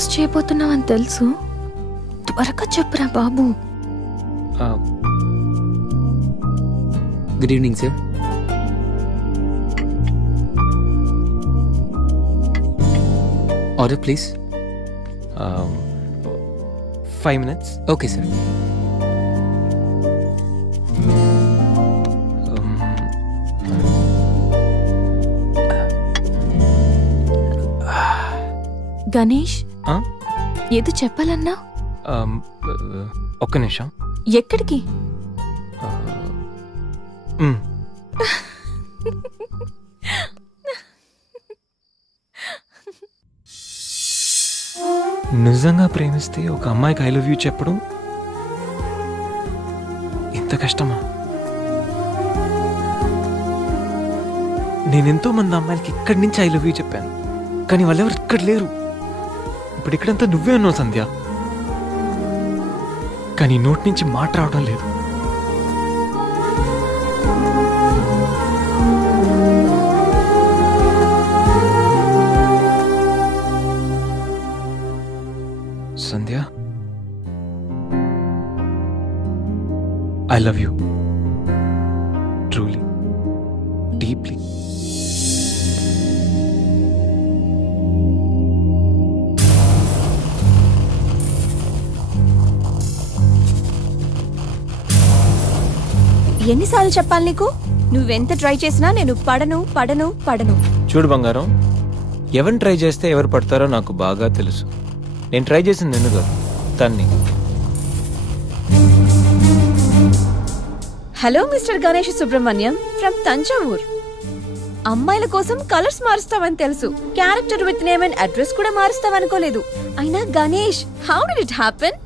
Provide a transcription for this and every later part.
Propose చేయబోతున్నావని తెలుసు. త్వరగా చెప్పురా బాబు. Good evening sir. Order please. 5 minutes. Okay sir. Ganesh, ఏదో చెప్పాలన్నా? ఒక్క నిమిషం. ఎక్కడికి? నిజంగా ప్రేమిస్తే ఒక అమ్మాయికి ఐ లవ్ యూ చెప్పడం ఇంత కష్టమా? నేనెంతో మంది అమ్మాయిలకి ఇక్కడి నుంచి ఐ లవ్ యూ చెప్పాను, కానీ వాళ్ళెవరు ఇక్కడ లేరు. ఇప్పుడు ఇక్కడంతా నువ్వే ఉన్నావు సంధ్య, కానీ నోటి నుంచి మాట రావడం లేదు. Sandhya, I love you truly, deeply. ఎన్నిసార్లు చెప్పాలి నీకు? నువ్వెంత ట్రై చేసినా నేను పడను పడను పడను. చూడు బంగారం, ఎవరిని ట్రై చేస్తే ఎవరు పడతారో నాకు బాగా తెలుసు. నేను ట్రై చేసింది నిన్ను కాదు, తన్ని. Hello mister Ganesh Subrahmanyam from Thanjavur. అమ్మాయిల కోసం కలర్స్ మారుస్తావని తెలుసు, character with name and address కూడా మారుస్తావనుకోలేదు. అయినా Ganesh, how did it happen?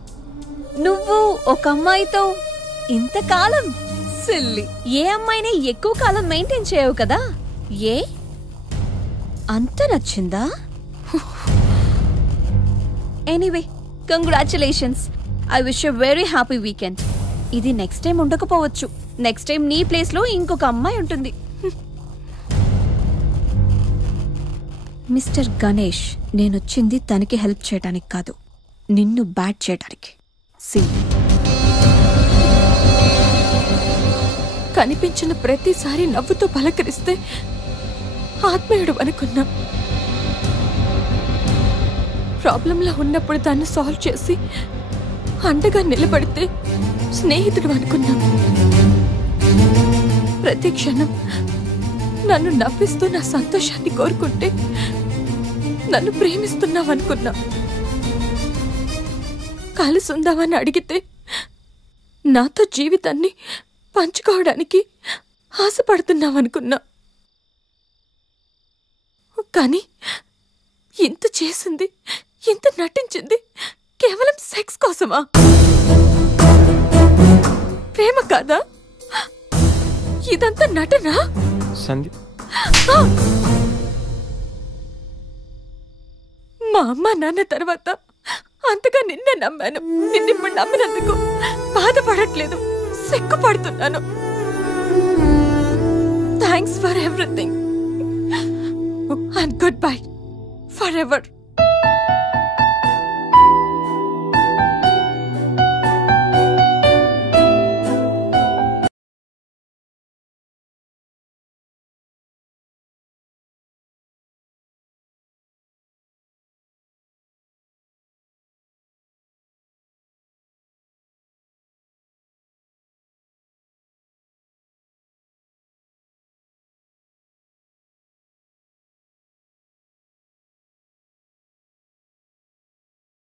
నువ్వు ఒక అమ్మాయితో ఇంతకాలం సిల్లీ. ఏ అమ్మాయిని ఎక్కువ కాలం మెయింటైన్ చేయవు కదా? ఏ అంత నచ్చిందా? Anyway, congratulations. I wish you very happy weekend. ఇది నెక్స్ట్ టైం ఉండకపోవచ్చు. నెక్స్ట్ టైం నీ ప్లేస్ లో ఇంకొక అమ్మాయి ఉంటుంది. మిస్టర్ గణేష్, నేనొచ్చింది తనకి హెల్ప్ చేయడానికి కాదు, నిన్ను బ్యాట్ చేయడానికి. సి కనిపించిన ప్రతిసారి నవ్వుతో పలకరిస్తే ఆత్మీయుడు అనుకున్నా. ప్రాబ్లంలో ఉన్నప్పుడు దాన్ని సాల్వ్ చేసి అండగా నిలబడితే స్నేహితుడు అనుకున్నా. ప్రతి క్షణం నన్ను నవ్విస్తూ నా సంతోషాన్ని కోరుకుంటే నన్ను ప్రేమిస్తున్నావనుకున్నా. కలిసి ఉందామని అడిగితే నాతో జీవితాన్ని పంచుకోవడానికి ఆశపడుతున్నావనుకున్నా. కానీ ఇంత చేసింది, ఇంత నటించింది కేవలం సెక్స్ కోసమా? ప్రేమ కాదా? ఇదంతా నటనా? సంధ్య, మా అమ్మ నాన్న తర్వాత అంతగా నిన్నే నమ్మాను. నిన్నిప్పుడు నమ్మినందుకు బాధపడట్లేదు, సిగ్గుపడుతున్నాను. Thanks for everything and goodbye for ever.